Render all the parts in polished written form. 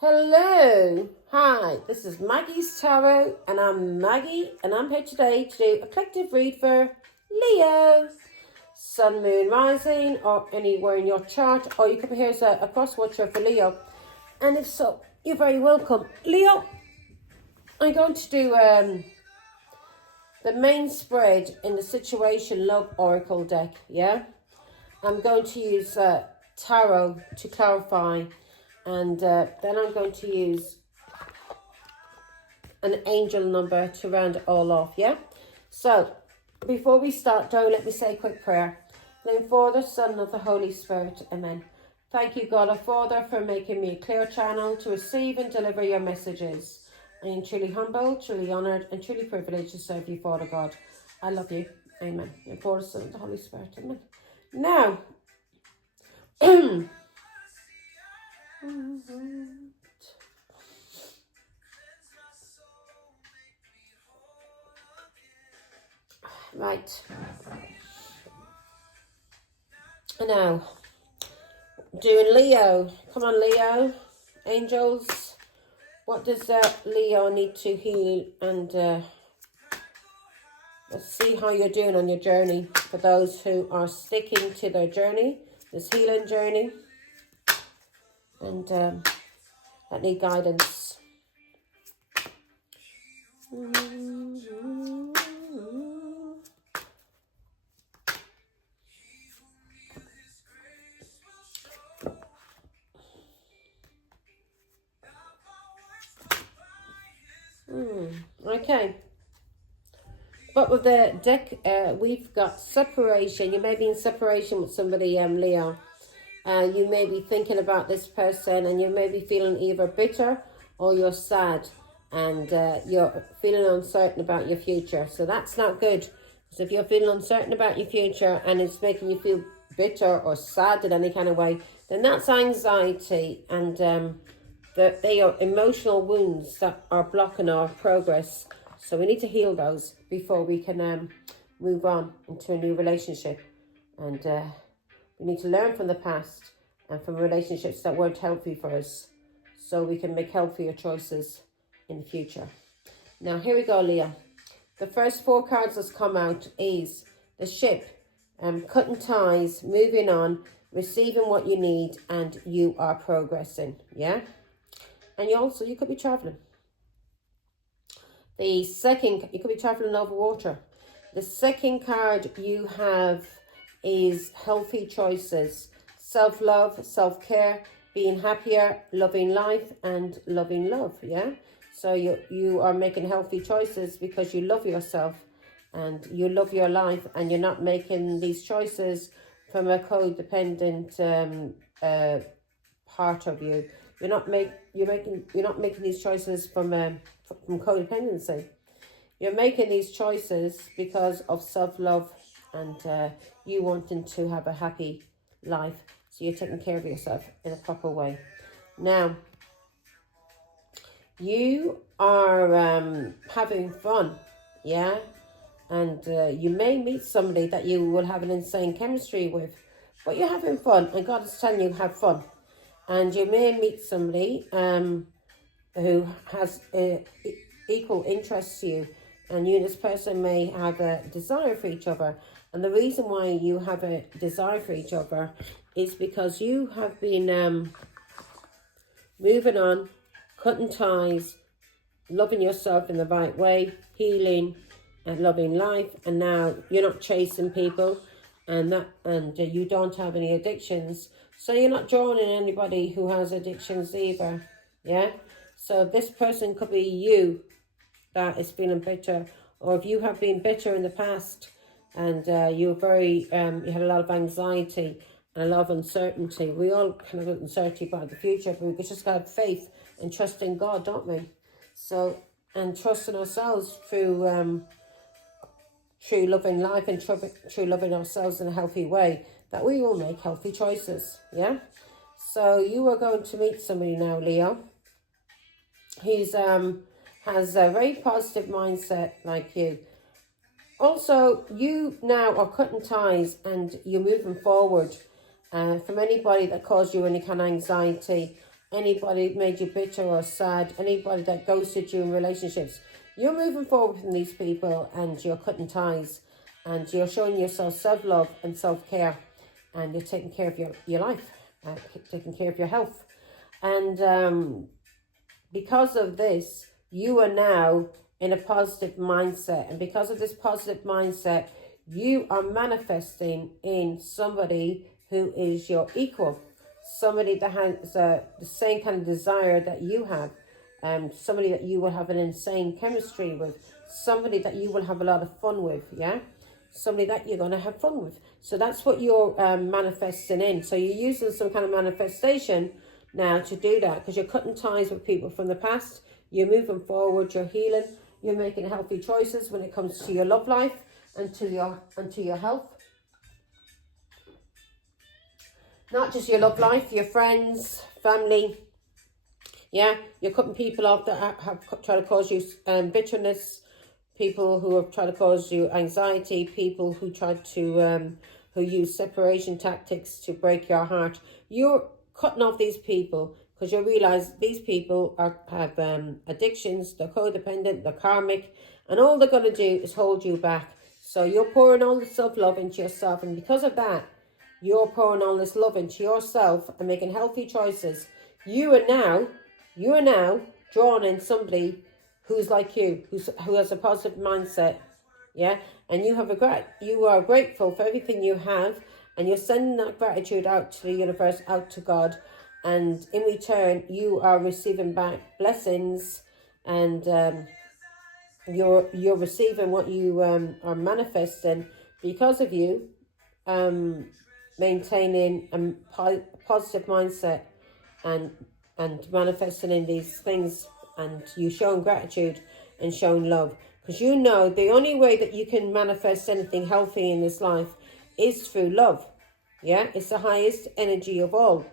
Hello, hi, this is Maggie's Tarot, and I'm Maggie, and I'm here today to do a collective read for Leo, Sun, Moon, Rising, or anywhere in your chart, or you could be here as a cross watcher for Leo, and if so, you're very welcome. Leo, I'm going to do the main spread in the Situation Love Oracle deck, yeah? I'm going to use Tarot to clarify, and then I'm going to use an angel number to round it all off, yeah? So, before we start, though, let me say a quick prayer. In the name of the Father, Son, of the Holy Spirit, amen. Thank you, God our Father, for making me a clear channel to receive and deliver your messages. I am truly humbled, truly honoured, and truly privileged to serve you, Father God. I love you, amen. In the name of the Father, Son, of the Holy Spirit, amen. Now, right. Now, doing Leo. Come on, Leo. Angels. What does Leo need to heal? And let's see how you're doing on your journey. For those who are sticking to their journey, this healing journey. And that need guidance. Okay. But with the deck, we've got separation. You may be in separation with somebody, Leo. You may be thinking about this person, and you may be feeling either bitter or you're sad, and you're feeling uncertain about your future. So that's not good. So if you're feeling uncertain about your future and it's making you feel bitter or sad in any kind of way, then that's anxiety, and they are emotional wounds that are blocking our progress. So we need to heal those before we can move on into a new relationship. And we need to learn from the past and from relationships that weren't healthy for us, so we can make healthier choices in the future. Now, here we go, Leo. The first 4 cards that's come out is the Ship, cutting ties, moving on, receiving what you need, and you are progressing, yeah? And you could be traveling. The second, you could be traveling over water. The second card you have is healthy choices, self-love, self-care, being happier, loving life, and loving love, yeah? So you are making healthy choices because you love yourself and you love your life, and you're not making these choices from a codependent part of you. You're not making these choices from codependency. You're making these choices because of self-love and you wanting to have a happy life. So you're taking care of yourself in a proper way. Now, you are having fun, yeah? And you may meet somebody that you will have an insane chemistry with, but you're having fun, and God is telling you have fun. And you may meet somebody who has equal interest to you, and you and this person may have a desire for each other. And the reason why you have a desire for each other is because you have been moving on, cutting ties, loving yourself in the right way, healing and loving life, and now you're not chasing people, and you don't have any addictions. So you're not drawing in anybody who has addictions either, yeah? So this person could be you that is feeling bitter, or if you have been bitter in the past and you're very, you had a lot of anxiety and a lot of uncertainty. We all kind of have uncertainty about the future, but we just got to have faith and trust in God, don't we? So, and trust in ourselves through true loving life and true loving ourselves in a healthy way, that we will make healthy choices, yeah? So you are going to meet somebody now, Leo. He's has a very positive mindset like you. Also, you now are cutting ties and you're moving forward from anybody that caused you any kind of anxiety anybody made you bitter or sad, anybody that ghosted you in relationships. You're moving forward from these people and you're cutting ties and you're showing yourself self-love and self-care, and you're taking care of your life, taking care of your health. And because of this, you are now in a positive mindset. And because of this positive mindset, you are manifesting in somebody who is your equal. Somebody that has the same kind of desire that you have. Somebody that you will have an insane chemistry with. Somebody that you will have a lot of fun with, yeah? Somebody that you're going to have fun with. So that's what you're manifesting in. So you're using some kind of manifestation now to do that, because you're cutting ties with people from the past. You're moving forward, you're healing, you're making healthy choices when it comes to your love life and to your health. Not just your love life, your friends, family. Yeah, you're cutting people off that have tried to cause you bitterness, people who have tried to cause you anxiety, people who tried to who use separation tactics to break your heart. You're cutting off these people because you realize these people have addictions, they're codependent, they're karmic, and all they're going to do is hold you back. So you're pouring all the self-love into yourself, and because of that, you're pouring all this love into yourself and making healthy choices. You are now drawing in somebody who's like you, who has a positive mindset, yeah? And you are grateful for everything you have, and you're sending that gratitude out to the universe, out to God, and in return, you are receiving back blessings, and you're receiving what you are manifesting because of you maintaining a positive mindset and manifesting in these things, and you showing gratitude and showing love, because you know the only way that you can manifest anything healthy in this life is through love. Yeah, it's the highest energy of all.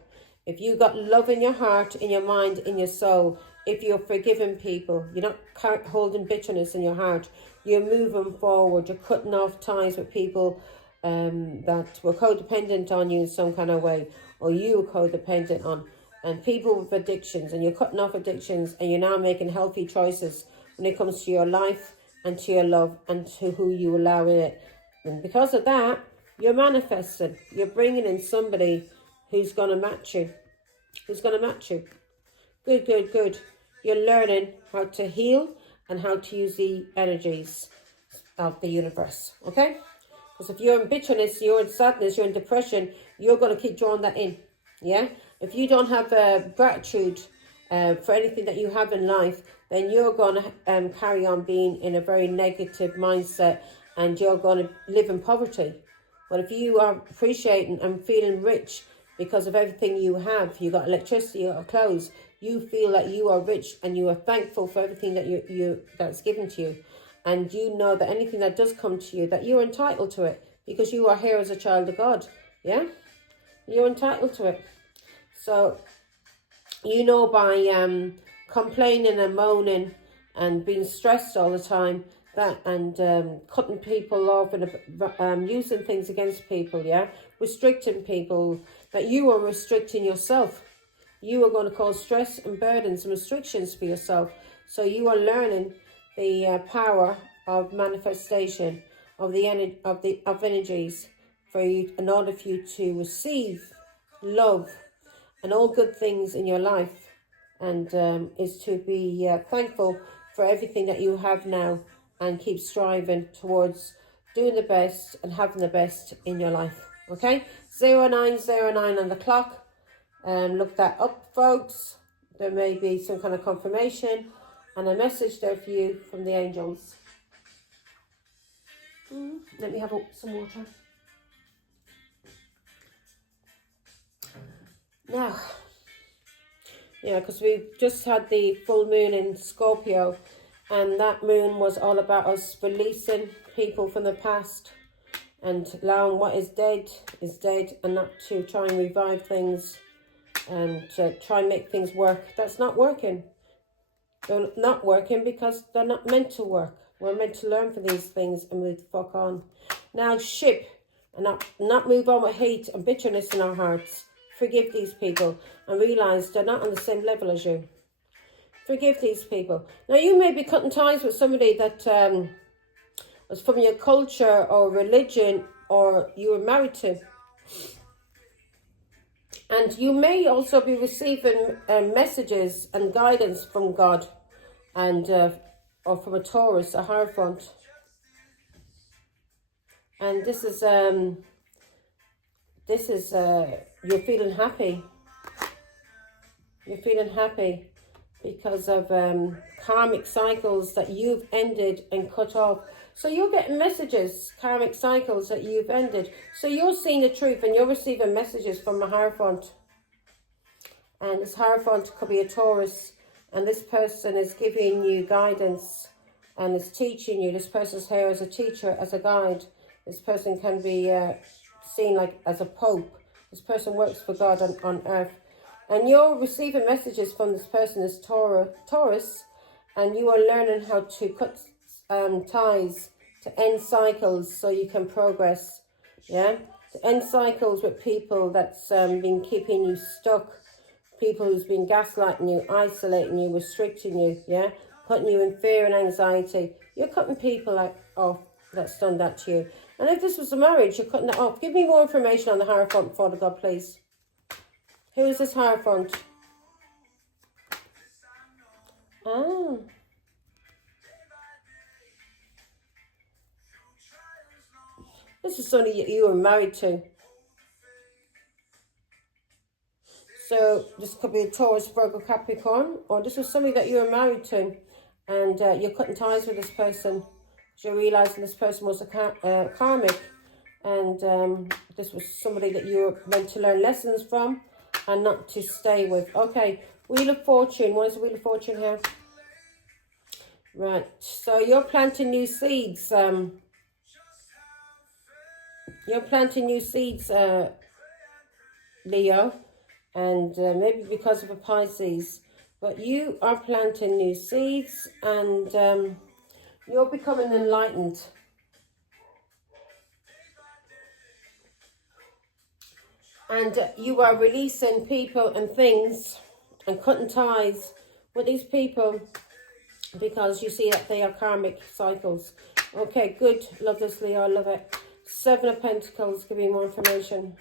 If you got love in your heart, in your mind, in your soul, if you're forgiving people, you're not holding bitterness in your heart, you're moving forward, you're cutting off ties with people that were codependent on you in some kind of way, or you were codependent on, and people with addictions, and you're cutting off addictions, and you're now making healthy choices when it comes to your life and to your love and to who you allow in it. And because of that, you're manifesting. You're bringing in somebody who's going to match you. Good, good, good. You're learning how to heal and how to use the energies of the universe, okay? Because if you're in bitterness, you're in sadness, you're in depression, you're going to keep drawing that in, yeah? If you don't have gratitude for anything that you have in life, then you're going to carry on being in a very negative mindset, and you're going to live in poverty. But if you are appreciating and feeling rich because of everything you have, you got electricity, you got clothes, you feel that you are rich and you are thankful for everything that that's given to you. And you know that anything that does come to you, that you're entitled to it, because you are here as a child of God, yeah? You're entitled to it. So, you know, by complaining and moaning and being stressed all the time, that and cutting people off and using things against people, yeah? Restricting people, that you are restricting yourself. You are going to cause stress and burdens and restrictions for yourself. So you are learning the power of manifestation of the energies for you, in order for you to receive love and all good things in your life, and is to be thankful for everything that you have now, and keep striving towards doing the best and having the best in your life. Okay, 0909 on the clock. Look that up, folks. There may be some kind of confirmation and a message there for you from the angels. Let me have some water. Now, yeah, because we just had the full moon in Scorpio, and that moon was all about us releasing people from the past and allowing what is dead, and not to try and revive things and try and make things work. That's not working. They're not working because they're not meant to work. We're meant to learn from these things and move the fuck on. Now, ship and not move on with hate and bitterness in our hearts. Forgive these people and realize they're not on the same level as you. Forgive these people. Now, you may be cutting ties with somebody that was from your culture or religion, or you were married to. And you may also be receiving messages and guidance from God, and or from a Taurus, a Hierophant. And this is you're feeling happy. You're feeling happy because of karmic cycles that you've ended and cut off. So you're getting messages, karmic cycles that you've ended. So you're seeing the truth and you're receiving messages from a Hierophant. And this Hierophant could be a Taurus. And this person is giving you guidance and is teaching you. This person's here as a teacher, as a guide. This person can be seen like as a pope. This person works for God on earth. And you're receiving messages from this person, this Taurus, and you are learning how to cut ties, to end cycles so you can progress, yeah? To end cycles with people that's been keeping you stuck, people who's been gaslighting you, isolating you, restricting you, yeah? Putting you in fear and anxiety. You're cutting people off that's done that to you. And if this was a marriage, you're cutting that off. Give me more information on the Hierophant, Father God, please. Who is this Hierophant? Ah. This is somebody you were married to. So this could be a Taurus, Virgo, Capricorn. Or this was somebody that you were married to. And you're cutting ties with this person. You're realising this person was a karmic. And this was somebody that you were meant to learn lessons from and not to stay with. Okay, Wheel of Fortune. What is the Wheel of Fortune here? Right, so you're planting new seeds. You're planting new seeds, Leo. And maybe because of a Pisces. But you are planting new seeds and you're becoming enlightened. And you are releasing people and things and cutting ties with these people because you see that they are karmic cycles. Okay, good. Love this, Leo. I love it. Seven of Pentacles. Give me more information.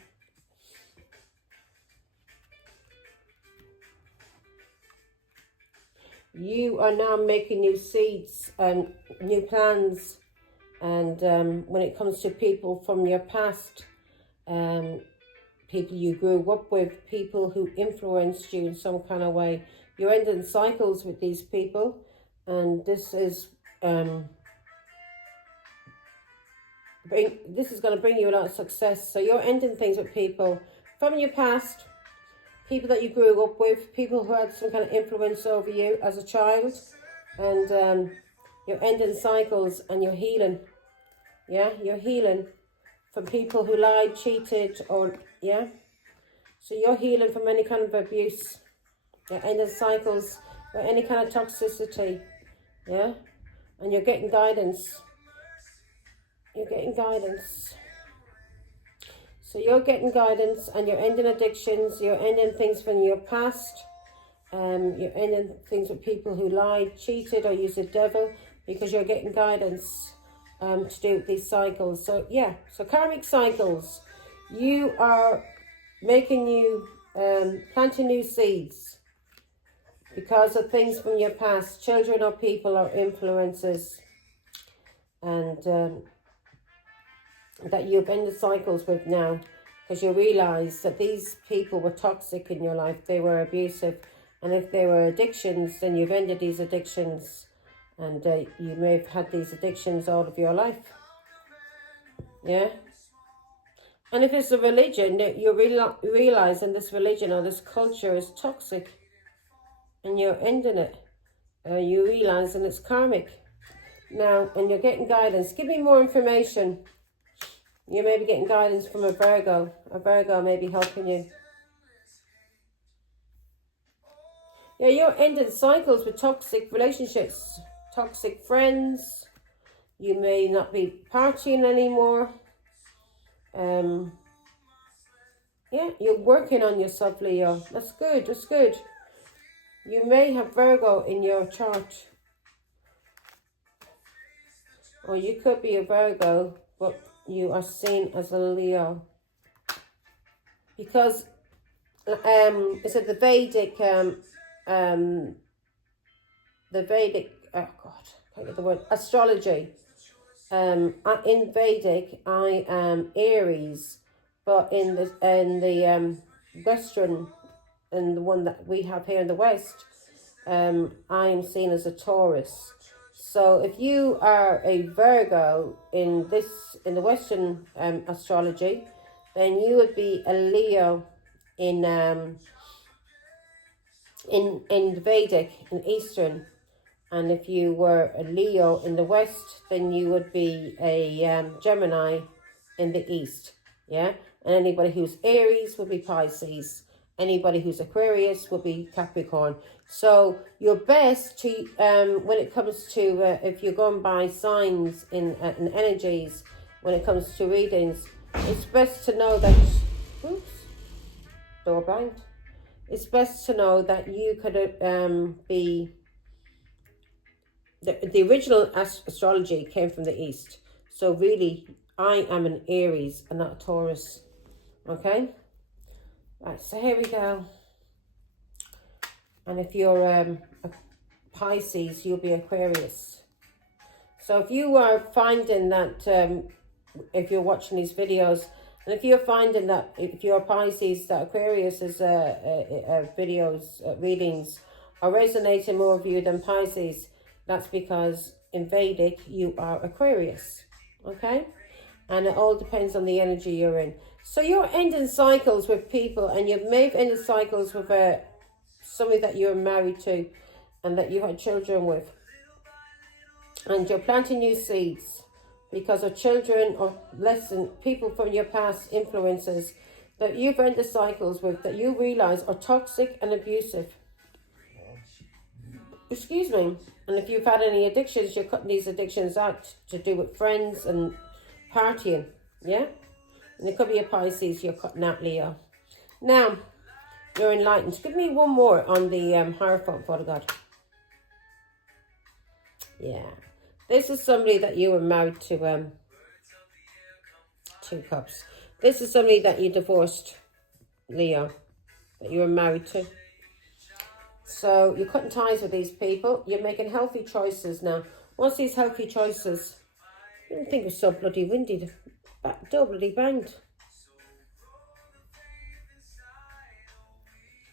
You are now making new seeds and new plans. And when it comes to people from your past, people you grew up with, people who influenced you in some kind of way, you're ending cycles with these people. And this is going to bring you a lot of success. So you're ending things with people from your past, people that you grew up with, people who had some kind of influence over you as a child. And you're ending cycles and you're healing. Yeah, you're healing from people who lied, cheated, or, yeah. So you're healing from any kind of abuse. You're ending cycles or any kind of toxicity. Yeah, and you're getting guidance. You're getting guidance. So you're getting guidance and you're ending addictions. You're ending things from your past. You're ending things with people who lied, cheated, or used the devil, because you're getting guidance to do with these cycles. So yeah, so karmic cycles. You are making new, planting new seeds because of things from your past, children or people or influences, and that you've ended cycles with now, because you realise that these people were toxic in your life, they were abusive, and if they were addictions, then you've ended these addictions, and you may have had these addictions all of your life, yeah? And if it's a religion, you're realising this religion or this culture is toxic, and you're ending it. You realise and it's karmic now, and you're getting guidance. Give me more information. You may be getting guidance from a Virgo. A Virgo may be helping you. Yeah, you're ending cycles with toxic relationships, toxic friends. You may not be partying anymore. Yeah, you're working on yourself, Leo. That's good. That's good. You may have Virgo in your chart. Or you could be a Virgo, but you are seen as a Leo. Because is it the Vedic oh God, I can't get the word, astrology. In Vedic I am Aries, but in the Western, and the one that we have here in the West, I'm seen as a Taurus. So if you are a Virgo in the Western astrology, then you would be a Leo in Vedic, in Eastern. And if you were a Leo in the West, then you would be a Gemini in the East. Yeah? And anybody who's Aries would be Pisces. Anybody who's Aquarius would be Capricorn. So you're best to, when it comes to, if you're going by signs in energies, when it comes to readings, it's best to know that, oops, door banged. It's best to know that you could be, the original astrology came from the East. So really, I am an Aries and not a Taurus. Okay? Right, so here we go. And if you're a Pisces, you'll be Aquarius. So if you are finding that, if you're watching these videos, and if you're finding that, if you're Pisces, that Aquarius is videos, readings are resonating more with you than Pisces, that's because in Vedic, you are Aquarius, okay? And it all depends on the energy you're in. So you're ending cycles with people, and you may have ended cycles with somebody that you're married to and that you had children with. And you're planting new seeds because of children or people from your past influences that you've ended cycles with that you realize are toxic and abusive. Excuse me. And if you've had any addictions, you're cutting these addictions out to do with friends and partying. Yeah? And it could be a Pisces you're cutting out, Leo. Now, you're enlightened. Give me one more on the Hierophant, Father God. Yeah. This is somebody that you were married to, 2 cups. This is somebody that you divorced, Leo, that you were married to. So you're cutting ties with these people. You're making healthy choices now. What's these healthy choices? I didn't think it was so bloody windy. The door bloody banged.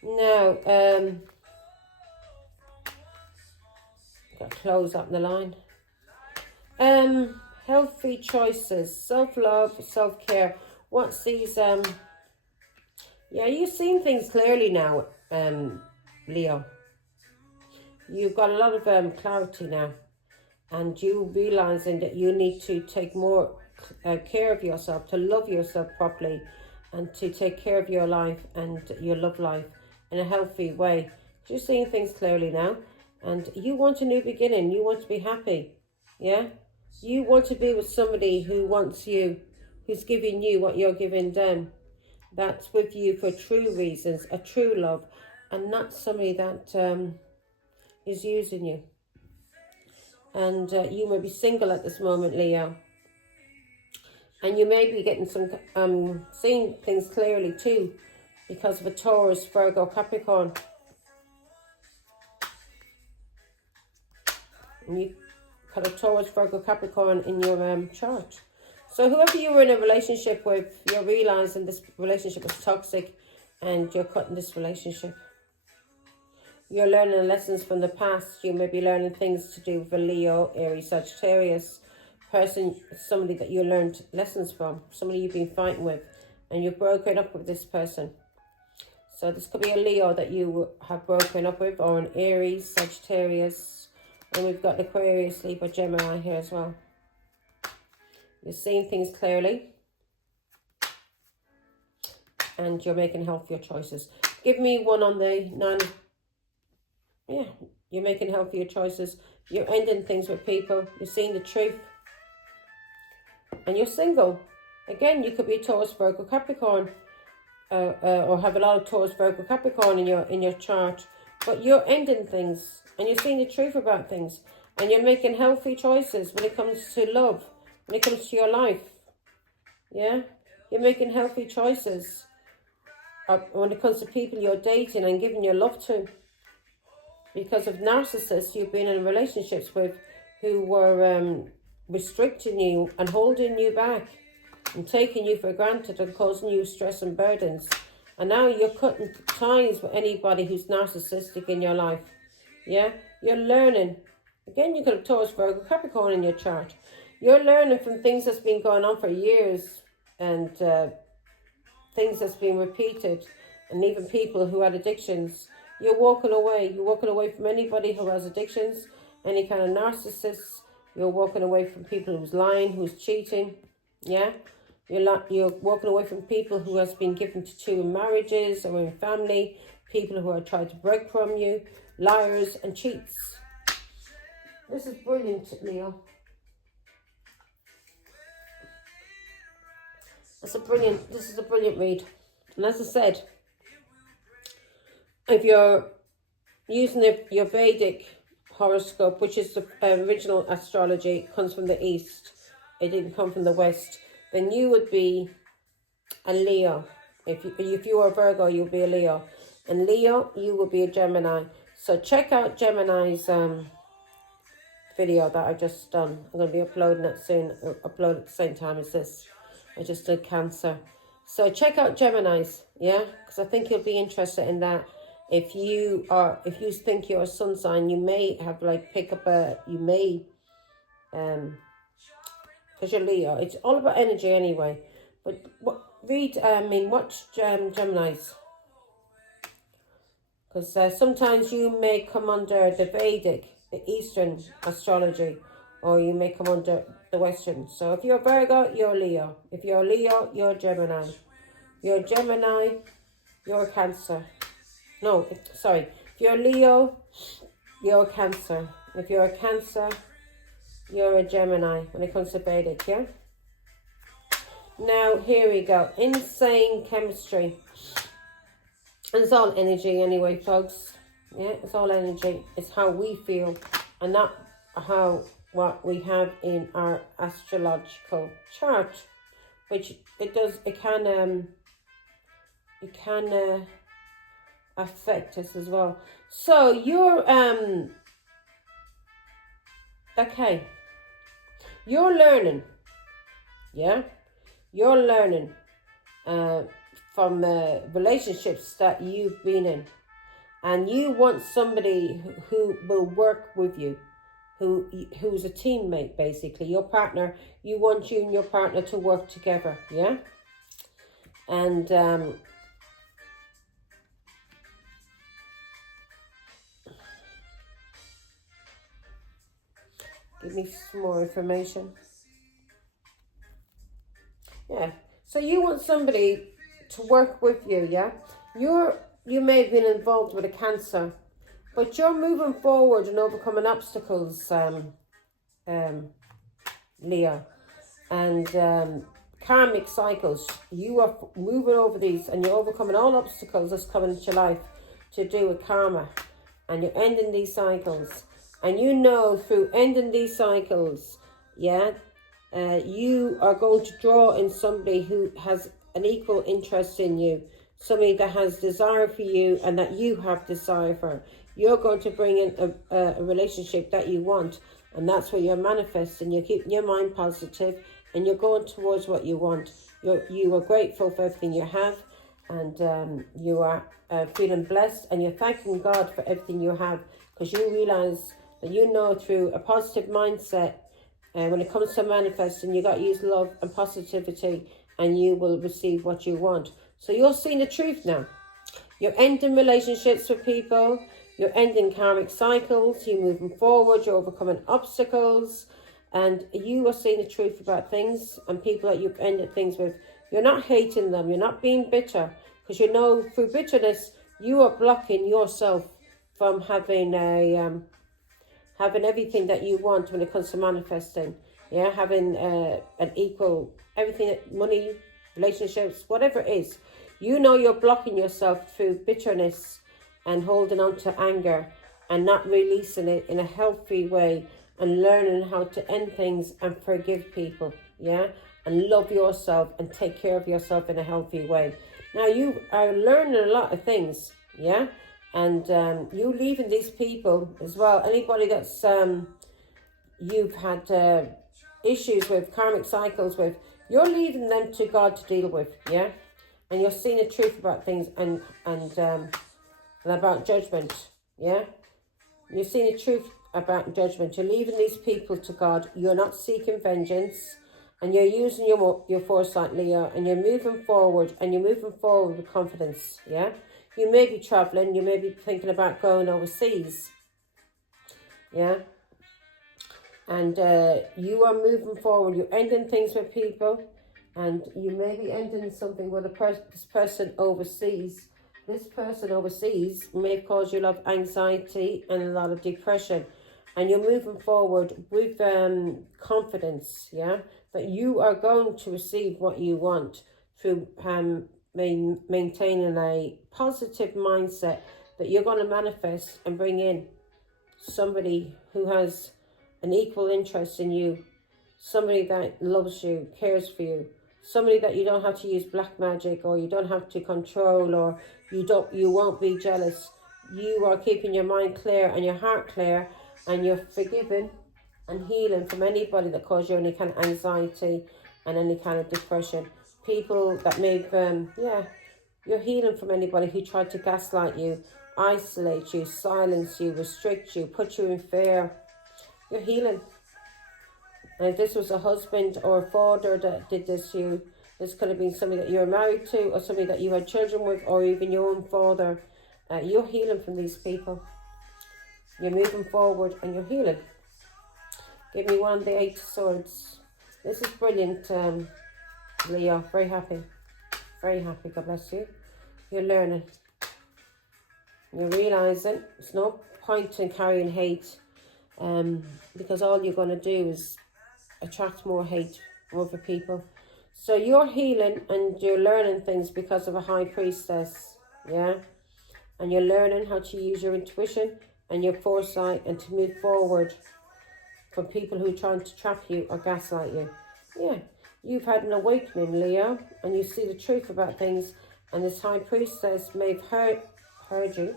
Now, got to close up the line. Healthy choices, self-love, self-care. What's these, yeah, you've seen things clearly now, Leo. You've got a lot of clarity now, and you realizing that you need to take more care of yourself, to love yourself properly, and to take care of your life and your love life in a healthy way. You're seeing things clearly now, and you want a new beginning. You want to be happy, yeah? You want to be with somebody who wants you, who's giving you what you're giving them. That's with you for true reasons, a true love, and not somebody that is using you. And you may be single at this moment, Leo. And you may be getting some, seeing things clearly too, because of a Taurus, Virgo, Capricorn. And you got a Taurus, Virgo, Capricorn in your chart. So whoever you were in a relationship with, you're realizing this relationship is toxic and you're cutting this relationship. You're learning lessons from the past. You may be learning things to do with a Leo, Aries, Sagittarius person, somebody that you learned lessons from, somebody you've been fighting with, and you've broken up with this person. So this could be a Leo that you have broken up with, or an Aries, Sagittarius, and we've got Aquarius, Libra, Gemini here as well. You're seeing things clearly, and you're making healthier choices. Give me one on the 9. Yeah, you're making healthier choices. You're ending things with people. You're seeing the truth. And you're single. Again, you could be Taurus, Virgo, Capricorn. or have a lot of Taurus, Virgo, Capricorn in your chart, but you're ending things and you're seeing the truth about things, and you're making healthy choices when it comes to love, when it comes to your life. Yeah, you're making healthy choices when it comes to people you're dating and giving your love to. Because of narcissists you've been in relationships with who were restricting you and holding you back and taking you for granted and causing you stress and burdens. And now you're cutting ties with anybody who's narcissistic in your life. Yeah, you're learning. Again, you could have Taurus, Virgo, Capricorn in your chart. You're learning from things that's been going on for years, and things that's been repeated, and even people who had addictions. You're walking away. You're walking away from anybody who has addictions, any kind of narcissists. You're walking away from people who's lying, who's cheating. Yeah, you're walking away from people who has been given to two in marriages or in family, people who are trying to break from you, liars and cheats. This is brilliant, Leo. This is a brilliant read. And as I said, if you're using your Vedic horoscope, which is the original astrology, comes from the East, it didn't come from the West, then you would be a Leo. If you are a Virgo, you'll be a Leo. And Leo, you will be a Gemini. So check out Gemini's video that I've just done. I'm going to be uploading it soon. I'll upload at the same time as this. I just did Cancer. So check out Gemini's, yeah? Because I think you'll be interested in that. If you think you're a sun sign, you may have because you're Leo. It's all about energy anyway. But watch Gemini's. Because sometimes you may come under the Vedic, the Eastern astrology, or you may come under the Western. So if you're a Virgo, you're Leo. If you're a Leo, you're Gemini. If you're a Gemini, you're a Cancer. No, sorry. If you're a Leo, you're a Cancer. If you're a Cancer, you're a Gemini when it comes to Vedic, yeah? Now, here we go. Insane chemistry. And it's all energy anyway, folks. Yeah, it's all energy. It's how we feel, and not what we have in our astrological chart, which it can affect us as well. So you're okay. You're learning, yeah. You're learning from relationships that you've been in, and you want somebody who will work with you, who's a teammate, basically your partner. You want you and your partner to work together, yeah. And give me some more information. Yeah. So you want somebody to work with you, yeah? You may have been involved with a Cancer, but you're moving forward and overcoming obstacles, Leo. And karmic cycles. You are moving over these and you're overcoming all obstacles that's coming into your life to do with karma. And you're ending these cycles. And you know through ending these cycles, yeah, you are going to draw in somebody who has an equal interest in you, somebody that has desire for you and that you have desire for. You're going to bring in a relationship that you want, and that's what you're manifesting. You're keeping your mind positive and you're going towards what you want. You are grateful for everything you have, and you are feeling blessed, and you're thanking God for everything you have, because you realize that you know through a positive mindset, when it comes to manifesting, you got to use love and positivity, and you will receive what you want. So you're seeing the truth now. You're ending relationships with people. You're ending karmic cycles. You're moving forward. You're overcoming obstacles. And you are seeing the truth about things and people that you've ended things with. You're not hating them. You're not being bitter. Because you know through bitterness, you are blocking yourself from having having everything that you want when it comes to manifesting. Yeah, having an equal, everything, money, relationships, whatever it is. You know you're blocking yourself through bitterness and holding on to anger and not releasing it in a healthy way and learning how to end things and forgive people, yeah? And love yourself and take care of yourself in a healthy way. Now, you are learning a lot of things, yeah? And you leaving these people as well. Anybody that's you've had issues with, karmic cycles with, you're leaving them to God to deal with, yeah? And you're seeing the truth about things and about judgment, yeah? You're seeing the truth about judgment. You're leaving these people to God. You're not seeking vengeance. And you're using your foresight, Leo. And you're moving forward. And you're moving forward with confidence, yeah? You may be traveling. You may be thinking about going overseas, yeah? And you are moving forward. You're ending things with people. And you may be ending something with this person overseas. This person overseas may cause you a lot of anxiety and a lot of depression. And you're moving forward with confidence, yeah? That you are going to receive what you want through maintaining a positive mindset that you're going to manifest and bring in somebody who has an equal interest in you. Somebody that loves you, cares for you. Somebody that you don't have to use black magic, or you don't have to control, or you won't be jealous. You are keeping your mind clear and your heart clear, and you're forgiving and healing from anybody that caused you any kind of anxiety and any kind of depression. People that may you're healing from anybody who tried to gaslight you, isolate you, silence you, restrict you, put you in fear. You're healing. And if this was a husband or a father that did this to you, this could have been somebody that you're married to, or somebody that you had children with, or even your own father. You're healing from these people. You're moving forward and you're healing. Give me one of the 8 swords. This is brilliant, Leo. Very happy. Very happy. God bless you. You're learning. You're realising there's no point in carrying hate, because all you're going to do is attract more hate from other people. So you're healing and you're learning things because of a high priestess, yeah? And you're learning how to use your intuition and your foresight and to move forward from people who are trying to trap you or gaslight you. Yeah, you've had an awakening, Leo, and you see the truth about things, and this high priestess may have heard you.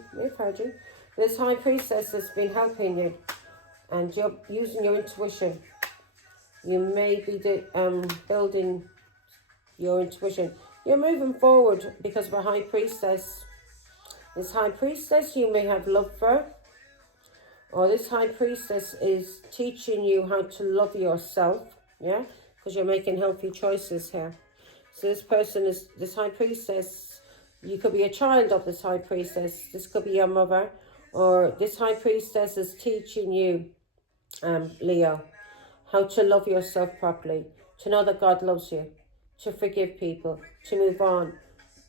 This high priestess has been helping you, and you're using your intuition. You may be building your intuition. You're moving forward because of a high priestess. This high priestess you may have love for, or this high priestess is teaching you how to love yourself, yeah? Because you're making healthy choices here. So this high priestess, you could be a child of this high priestess. This could be your mother, or this high priestess is teaching you, Leo, how to love yourself properly, to know that God loves you, to forgive people, to move on,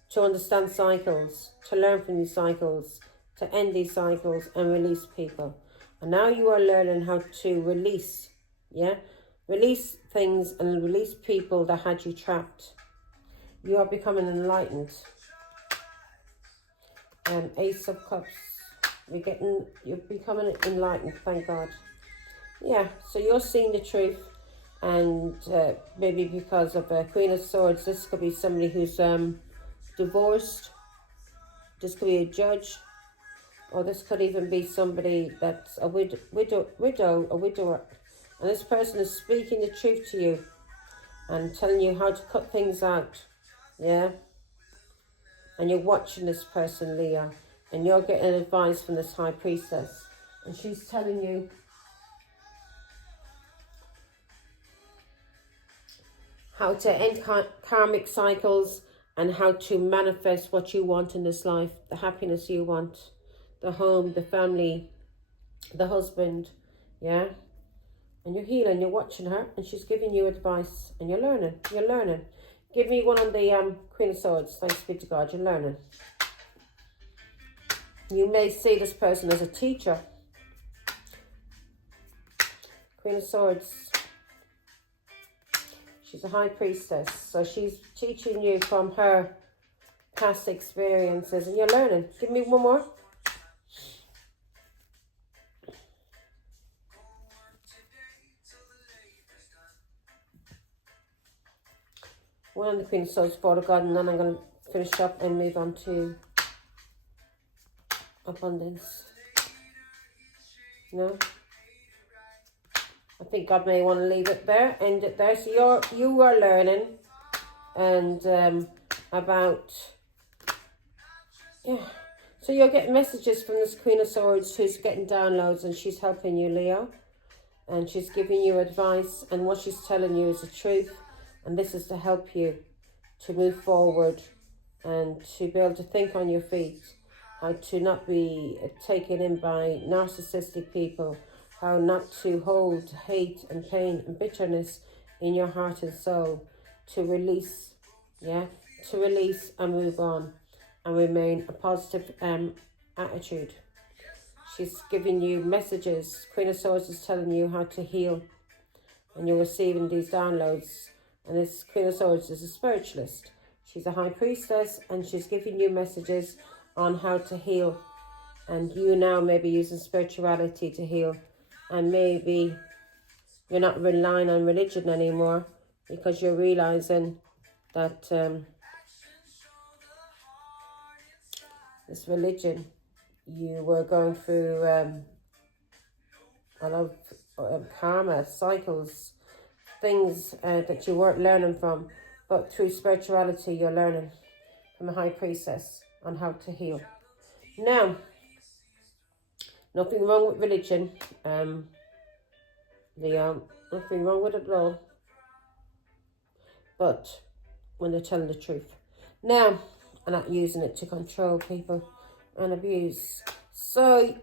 to understand cycles, to learn from these cycles, to end these cycles and release people. And now you are learning how to release, yeah? Release things and release people that had you trapped. You are becoming enlightened. Ace of Cups. You're becoming enlightened, thank God. Yeah, so you're seeing the truth, and maybe because of Queen of Swords, this could be somebody who's divorced. This could be a judge, or this could even be somebody that's a widower, and this person is speaking the truth to you and telling you how to cut things out, yeah? And you're watching this person, Leo, and you're getting advice from this high priestess, and she's telling you how to end karmic cycles and how to manifest what you want in this life, the happiness you want, the home, the family, the husband, yeah? And you're healing, you're watching her, and she's giving you advice, and you're learning. Give me one on the Queen of Swords. Thanks be to God, you're learning. You may see this person as a teacher. Queen of Swords. She's a high priestess, so she's teaching you from her past experiences, and you're learning. Give me one more. One on the Queen of Swords, Father God, and then I'm going to finish up and move on to abundance. No? I think God may want to leave it there, end it there. So you are learning and about, yeah. So you're getting messages from this Queen of Swords who's getting downloads, and she's helping you, Leo. And she's giving you advice, and what she's telling you is the truth. And this is to help you to move forward and to be able to think on your feet, how to not be taken in by narcissistic people, how not to hold hate and pain and bitterness in your heart and soul, to release, yeah, to release and move on and remain a positive attitude. She's giving you messages. Queen of Swords is telling you how to heal, and you're receiving these downloads. And this Queen of Swords is a spiritualist. She's a high priestess, and she's giving you messages on how to heal. And you now may be using spirituality to heal. And maybe you're not relying on religion anymore, because you're realizing that this religion, you were going through a lot of karma, cycles, things that you weren't learning from, but through spirituality you're learning from a high priestess on how to heal. Now, nothing wrong with religion, Leo, nothing wrong with it at all, but when they're telling the truth. Now, I'm not using it to control people and abuse. So,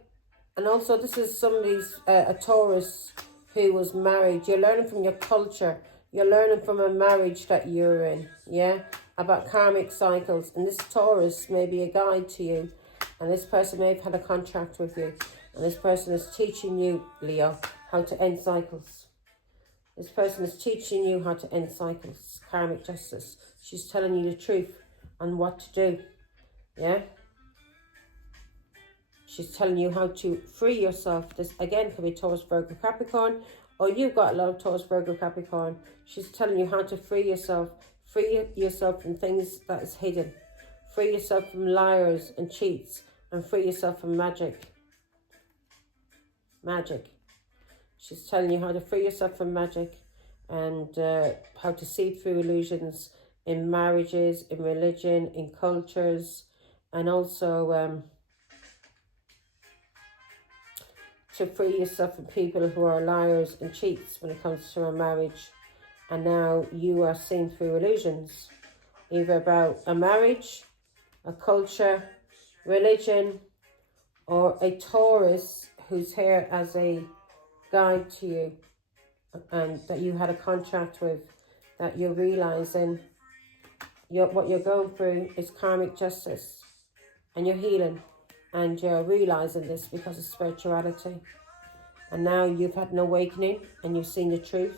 and also this is somebody's, a Taurus who was married. You're learning from your culture. You're learning from a marriage that you're in, yeah? About karmic cycles. And this Taurus may be a guide to you. And this person may have had a contract with you. And this person is teaching you, Leo, how to end cycles. This person is teaching you how to end cycles. Karmic justice. She's telling you the truth on what to do, yeah? She's telling you how to free yourself. This, again, could be Taurus, Virgo, Capricorn, or you've got a lot of Taurus, Virgo, Capricorn. She's telling you how to free yourself. Free yourself from things that is hidden. Free yourself from liars and cheats. And free yourself from magic. Magic. She's telling you how to free yourself from magic. And how to see through illusions in marriages, in religion, in cultures. And also to free yourself from people who are liars and cheats when it comes to a marriage. And now you are seeing through illusions, either about a marriage, a culture, religion, or a Taurus who's here as a guide to you, and that you had a contract with, that you're realizing what you're going through is karmic justice, and you're healing. And you're realizing this because of spirituality. And now you've had an awakening and you've seen the truth.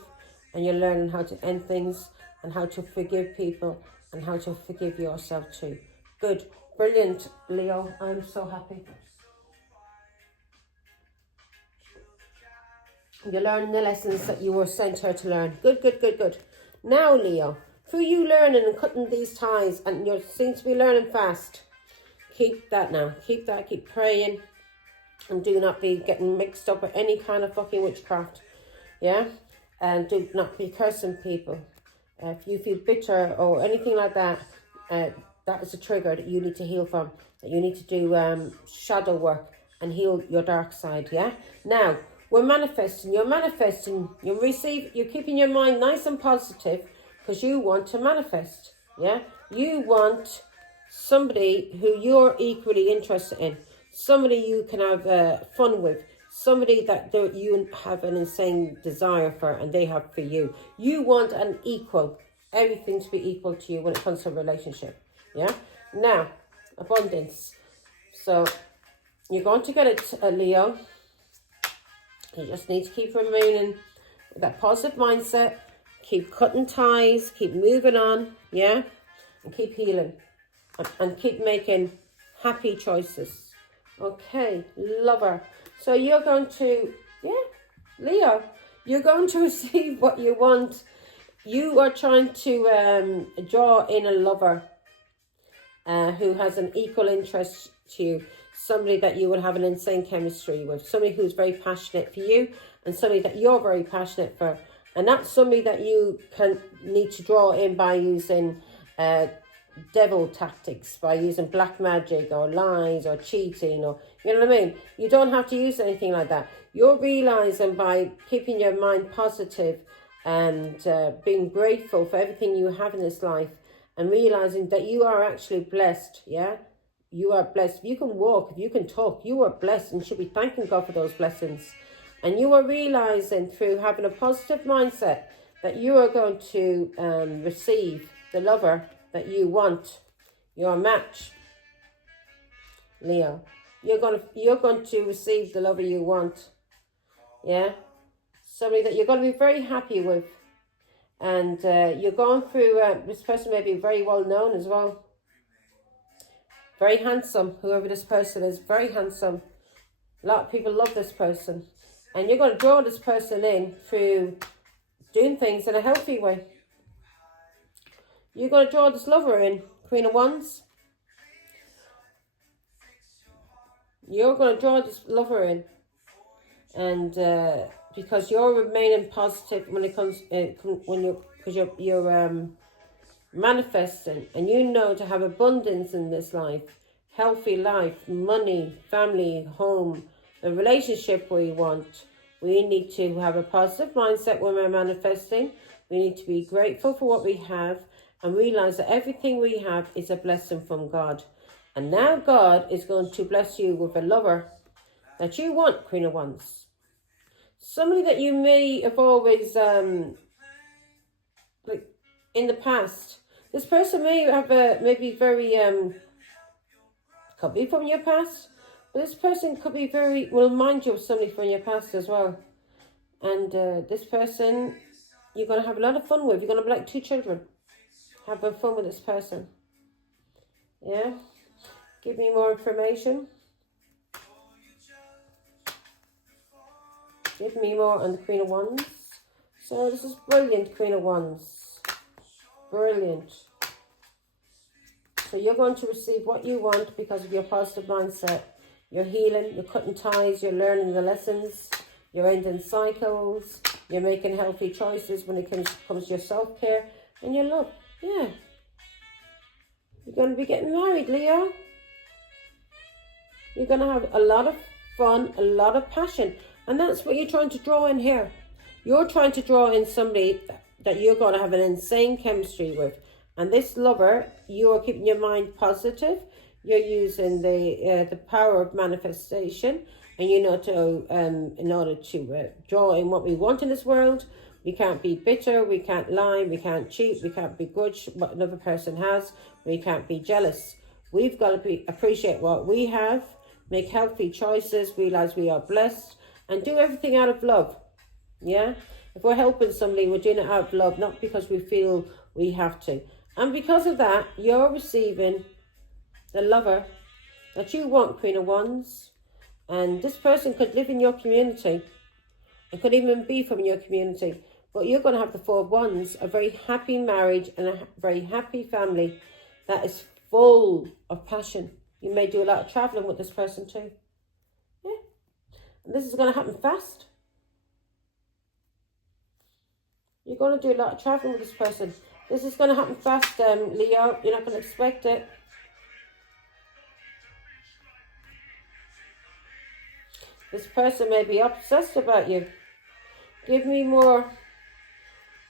And you're learning how to end things and how to forgive people and how to forgive yourself too. Good. Brilliant, Leo. I'm so happy. You're learning the lessons that you were sent here to learn. Good, good, good, good. Now, Leo, through you learning and cutting these ties, and you seem to be learning fast, keep that now. Keep that. Keep praying. And do not be getting mixed up with any kind of fucking witchcraft. Yeah? And do not be cursing people. If you feel bitter or anything like that, that is a trigger that you need to heal from. That you need to do shadow work and heal your dark side. Yeah? Now, we're manifesting. You're manifesting. You're keeping your mind nice and positive because you want to manifest. Yeah? You want somebody who you're equally interested in, somebody you can have fun with, somebody that you have an insane desire for and they have for you. You want an equal, everything to be equal to you when it comes to a relationship. Yeah? Now, abundance. So, you're going to get it, Leo. You just need to keep remaining with that positive mindset, keep cutting ties, keep moving on, yeah? And keep healing. and keep making happy choices. Okay, lover. So you're going to, Leo, you're going to receive what you want. You are trying to draw in a lover who has an equal interest to you. Somebody that you will have an insane chemistry with. Somebody who's very passionate for you and somebody that you're very passionate for. And that's somebody that you can need to draw in by using devil tactics, by using black magic or lies or cheating, or you know what I mean. You don't have to use anything like that. You're realizing by keeping your mind positive and being grateful for everything you have in this life, and realizing that you are actually blessed. You are blessed. If you can walk, if you can talk, you are blessed and should be thanking God for those blessings. And you are realizing through having a positive mindset that you are going to receive the lover that you want, your match, Leo. You're going to receive the lover you want. Somebody that you're going to be very happy with. And you're going through, this person may be very well known as well. Very handsome, whoever this person is, very handsome. A lot of people love this person. And you're going to draw this person in through doing things in a healthy way. You're going to draw this lover in, Queen of Wands. You're going to draw this lover in. And because you're remaining positive when it comes, because you're manifesting, and you know to have abundance in this life, healthy life, money, family, home, the relationship we want. We need to have a positive mindset when we're manifesting. We need to be grateful for what we have and realize that everything we have is a blessing from God. And now God is going to bless you with a lover that you want, Queen of Wands. Somebody that you may have always, like in the past. This person may have maybe very, could be from your past. But this person could be will remind you of somebody from your past as well. And this person, you're going to have a lot of fun with. You're going to be like two children. Having fun with this person. Yeah? Give me more information. Give me more on the Queen of Wands. So this is brilliant, Queen of Wands. Brilliant. So you're going to receive what you want because of your positive mindset. You're healing, you're cutting ties, you're learning the lessons, you're ending cycles, you're making healthy choices when it comes to your self-care and your love. Yeah. You're going to be getting married, Leo. You're going to have a lot of fun, a lot of passion. And that's what you're trying to draw in here. You're trying to draw in somebody that you're going to have an insane chemistry with. And this lover, you're keeping your mind positive. You're using the power of manifestation. And you know to, in order to draw in what we want in this world, we can't be bitter, we can't lie, we can't cheat, we can't begrudge what another person has, we can't be jealous. We've got to appreciate what we have, make healthy choices, realize we are blessed, and do everything out of love. Yeah? If we're helping somebody, we're doing it out of love, not because we feel we have to. And because of that, you're receiving the lover that you want, Queen of Wands. And this person could live in your community. It could even be from your community. But you're going to have the Four of Wands, a very happy marriage and a very happy family that is full of passion. You may do a lot of traveling with this person too. Yeah. And this is going to happen fast. You're going to do a lot of traveling with this person. This is going to happen fast, Leo. You're not going to expect it. This person may be obsessed about you. Give me more.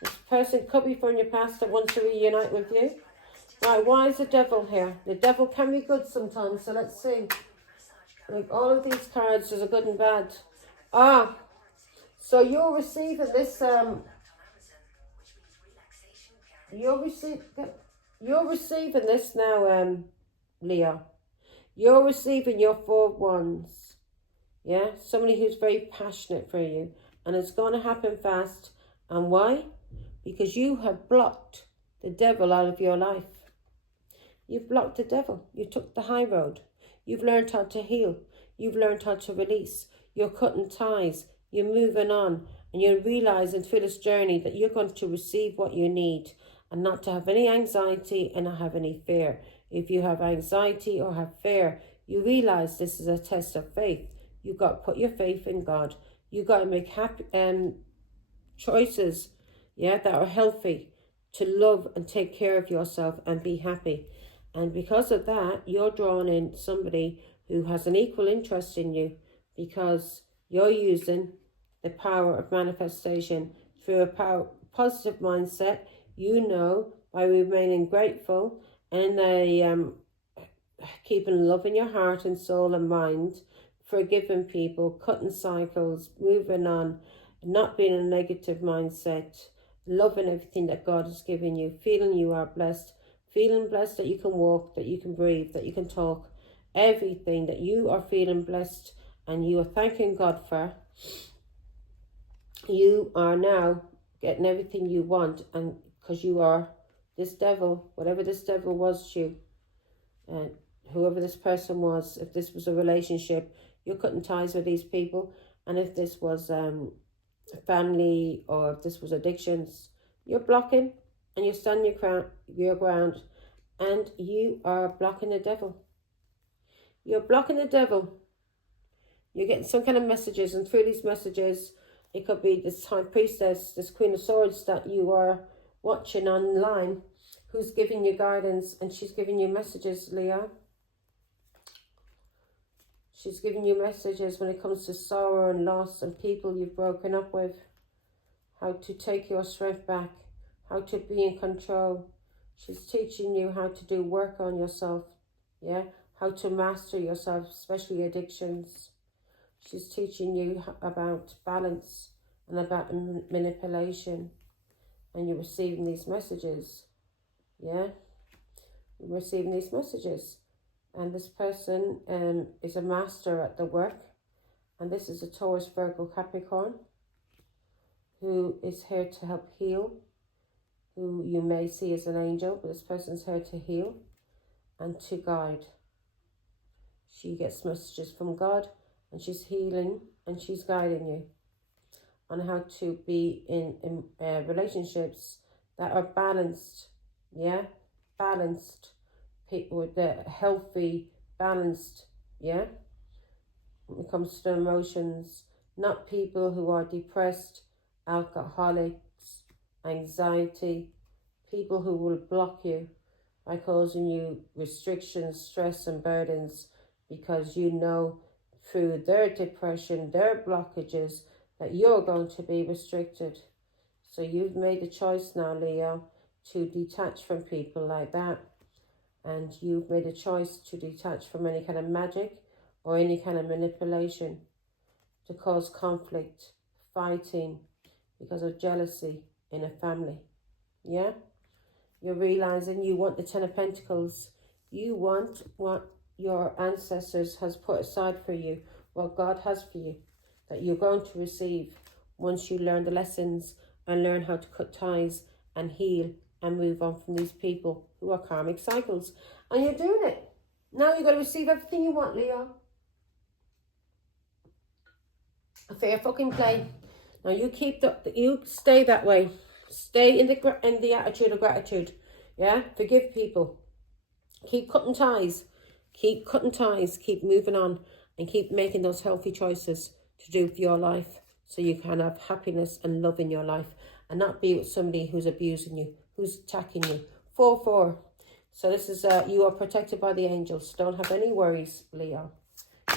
This person could be from your past that wants to reunite with you. Right, why is the devil here? The devil can be good sometimes, so let's see. Like all of these cards, there's a good and bad. So you're receiving this, you're receiving this now, Leo. You're receiving your Four of Wands. Yeah, somebody who's very passionate for you. And it's going to happen fast. And why? Because you have blocked the devil out of your life. You've blocked the devil. You took the high road. You've learned how to heal. You've learned how to release. You're cutting ties. You're moving on. And you're realizing through this journey that you're going to receive what you need and not to have any anxiety and not have any fear. If you have anxiety or have fear, you realize this is a test of faith. You've got to put your faith in God. You've got to make happy choices, that are healthy, to love and take care of yourself and be happy. And because of that, you're drawing in somebody who has an equal interest in you, because you're using the power of manifestation through a positive mindset, by remaining grateful and keeping love in your heart and soul and mind, forgiving people, cutting cycles, moving on, not being in a negative mindset, loving everything that God has given you, feeling you are blessed, feeling blessed that you can walk, that you can breathe, that you can talk, everything that you are feeling blessed and you are thanking God for. You are now getting everything you want, and because you are this devil, whatever this devil was to you, and whoever this person was, if this was a relationship, you're cutting ties with these people, and if this was family, or if this was addictions, you're blocking and you're standing your ground, and you are blocking the devil. You're blocking the devil. You're getting some kind of messages, and through these messages, it could be this High Priestess, this Queen of Swords that you are watching online, who's giving you guidance, and she's giving you messages, Leo. She's giving you messages when it comes to sorrow and loss and people you've broken up with, how to take your strength back, how to be in control. She's teaching you how to do work on yourself, how to master yourself, especially addictions. She's teaching you about balance and about manipulation, and you're receiving these messages, You're receiving these messages. And this person is a master at the work. And this is a Taurus, Virgo, Capricorn, who is here to help heal, who you may see as an angel, but this person's here to heal and to guide. She gets messages from God, and she's healing and she's guiding you on how to be in relationships that are balanced, balanced. People with the healthy, balanced, when it comes to emotions, not people who are depressed, alcoholics, anxiety, people who will block you by causing you restrictions, stress and burdens, because through their depression, their blockages, that you're going to be restricted. So you've made a choice now, Leo, to detach from people like that. And you've made a choice to detach from any kind of magic or any kind of manipulation to cause conflict, fighting, because of jealousy in a family. You're realizing you want the Ten of Pentacles. You want what your ancestors has put aside for you, what God has for you, that you're going to receive once you learn the lessons and learn how to cut ties and heal and move on from these people who are karmic cycles. And you're doing it. Now you're going to receive everything you want, Leo. A fair fucking play. Now you you stay that way. Stay in the attitude of gratitude. Forgive people. Keep cutting ties. Keep cutting ties. Keep moving on. And keep making those healthy choices to do with your life, so you can have happiness and love in your life, and not be with somebody who's abusing you, who's attacking you. 4-4. So this is, you are protected by the angels. Don't have any worries, Leo.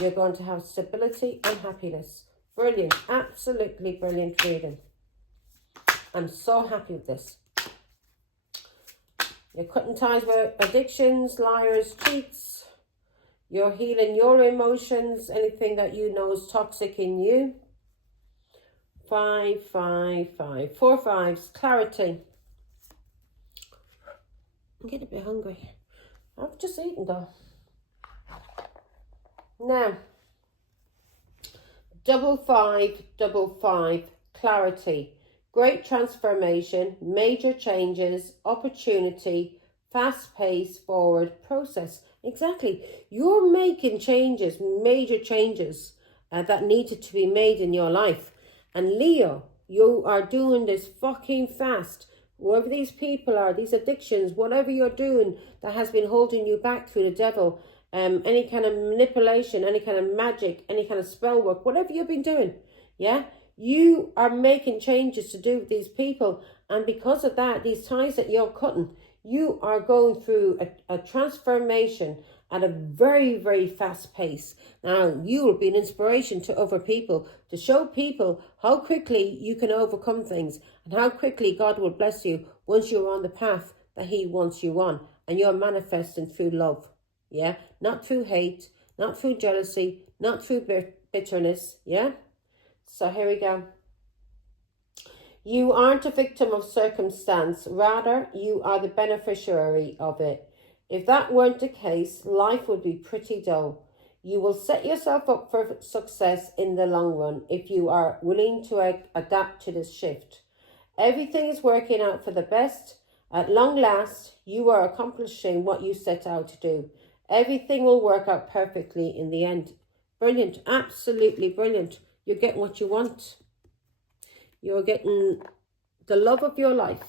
You're going to have stability and happiness. Brilliant. Absolutely brilliant reading. I'm so happy with this. You're cutting ties with addictions, liars, cheats. You're healing your emotions, anything that you know is toxic in you. 5, 5, 5. 4 5s. Clarity. I'm getting a bit hungry. I've just eaten though. Now, 5 5 5 5. Clarity. Great transformation, major changes, opportunity, fast-paced forward process. Exactly. You're making changes, major changes that needed to be made in your life. And Leo, you are doing this fucking fast. Whoever these people are, these addictions, whatever you're doing that has been holding you back through the devil, any kind of manipulation, any kind of magic, any kind of spell work, whatever you've been doing, yeah, you are making changes to do with these people. And because of that, these ties that you're cutting, you are going through a transformation at a very, very fast pace. Now, you will be an inspiration to other people, to show people how quickly you can overcome things and how quickly God will bless you once you're on the path that he wants you on and you're manifesting through love. Yeah, not through hate, not through jealousy, not through bitterness. Yeah. So here we go. You aren't a victim of circumstance. Rather, you are the beneficiary of it. If that weren't the case, life would be pretty dull. You will set yourself up for success in the long run if you are willing to adapt to this shift. Everything is working out for the best. At long last, you are accomplishing what you set out to do. Everything will work out perfectly in the end. Brilliant. Absolutely brilliant. You're getting what you want. You're getting the love of your life.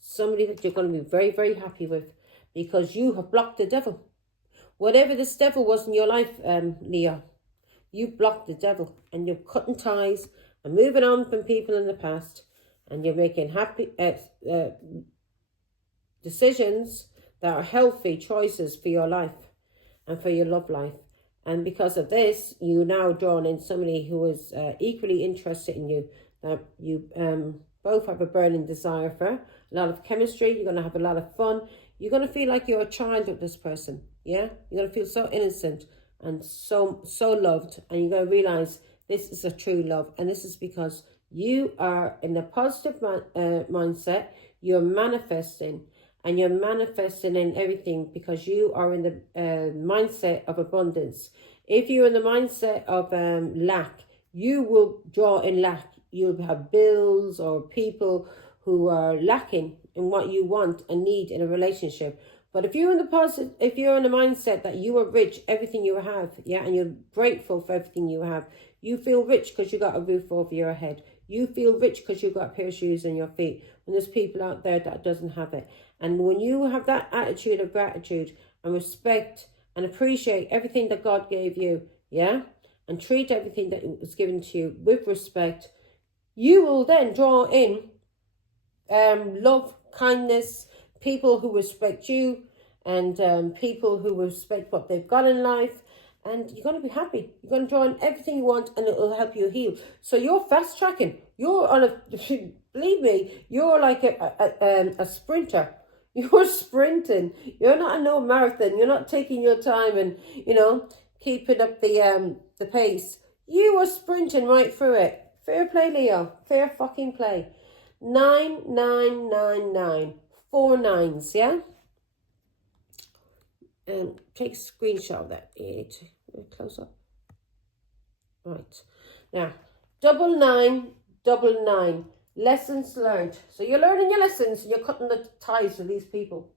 Somebody that you're going to be very, very happy with because you have blocked the devil. Whatever this devil was in your life, Leo, you blocked the devil and you're cutting ties and moving on from people in the past and you're making happy decisions that are healthy choices for your life and for your love life. And because of this, you now drawn in somebody who is equally interested in you, that you both have a burning desire for, a lot of chemistry, you're going to have a lot of fun. You're going to feel like you're a child with this person, yeah? You're going to feel so innocent and so loved, and you're going to realize this is a true love. And this is because you are in a positive mindset, you're manifesting, and you're manifesting in everything because you are in the mindset of abundance. If you're in the mindset of lack, you will draw in lack. You'll have bills or people who are lacking in what you want and need in a relationship. But if you're in the mindset that you are rich, everything you have, yeah, and you're grateful for everything you have, you feel rich because you got a roof over your head. You feel rich because you've got a pair of shoes on your feet. When there's people out there that doesn't have it. And when you have that attitude of gratitude and respect and appreciate everything that God gave you, yeah, and treat everything that was given to you with respect, you will then draw in love, kindness, people who respect you, and people who respect what they've got in life. And you're going to be happy. You're going to draw in everything you want and it will help you heal. So you're fast tracking. You're on a, believe me, you're like a sprinter. You're sprinting. You're not a no marathon. You're not taking your time and, keeping up the pace. You are sprinting right through it. Fair play, Leo. Fair fucking play. 9999. 4 9s, yeah? Take a screenshot of that. Close up. Right. Now, 9999. Lessons learned. So you're learning your lessons and you're cutting the ties with these people.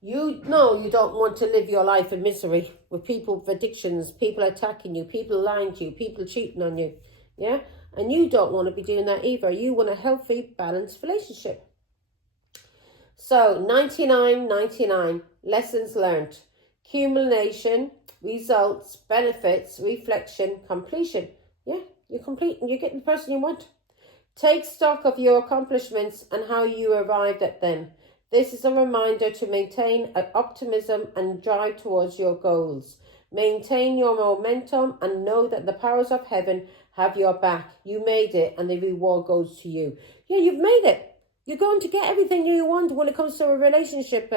You know you don't want to live your life in misery with people with addictions, people attacking you, people lying to you, people cheating on you. Yeah? And you don't want to be doing that either. You want a healthy, balanced relationship. So 9999. Lessons learned. Accumulation, results, benefits, reflection, completion. Yeah, you're complete and you're getting the person you want. Take stock of your accomplishments and how you arrived at them. This is a reminder to maintain optimism and drive towards your goals. Maintain your momentum and know that the powers of heaven have your back. You made it and the reward goes to you. Yeah, you've made it. You're going to get everything you want when it comes to a relationship,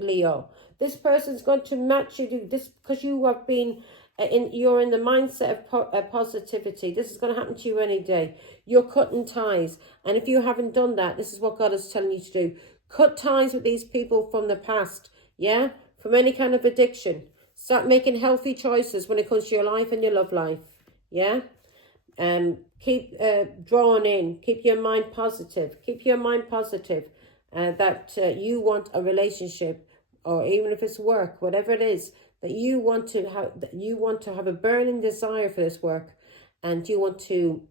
Leo. This person's going to match you to this because you have been you're in the mindset of positivity. This is going to happen to you any day. You're cutting ties. And if you haven't done that, this is what God is telling you to do. Cut ties with these people from the past. Yeah? From any kind of addiction. Start making healthy choices when it comes to your life and your love life. Yeah? Keep drawing in. Keep your mind positive. Keep your mind positive. that you want a relationship, or even if it's work, whatever it is, that you want to have a burning desire for this work, and you want to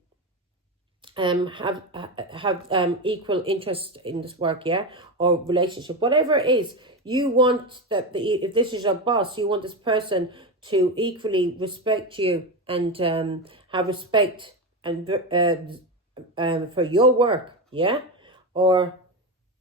have equal interest in this work, yeah, or relationship, whatever it is. You want that if this is your boss, you want this person to equally respect you and have respect and for your work, yeah. Or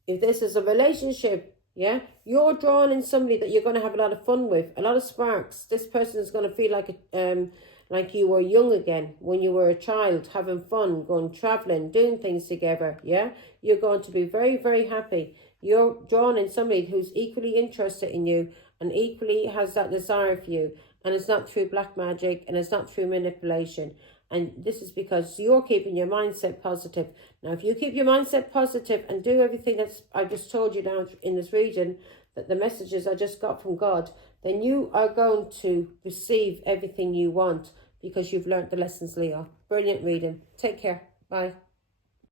if this is a relationship, yeah, you're drawing in somebody that you're going to have a lot of fun with, a lot of sparks. This person is going to feel like you were young again when you were a child, having fun, going traveling, doing things together, yeah. You're going to be very, very happy. You're drawn in somebody who's equally interested in you and equally has that desire for you. And it's not through black magic, and it's not through manipulation. And this is because you're keeping your mindset positive. Now, if you keep your mindset positive and do everything that I just told you now in this region, that the messages I just got from God, then you are going to receive everything you want because you've learned the lessons, Leo. Brilliant reading. Take care. Bye.